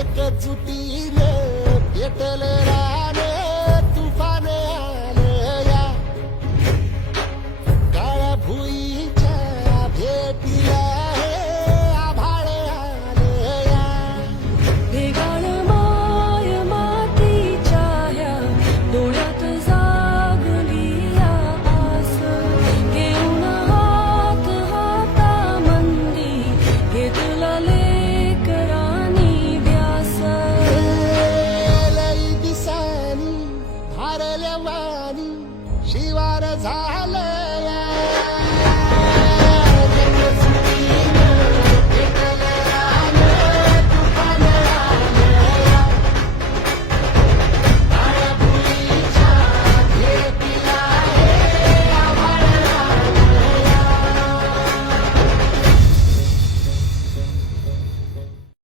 एकजुटीने पेटले झाल्या मानी शिवार झालं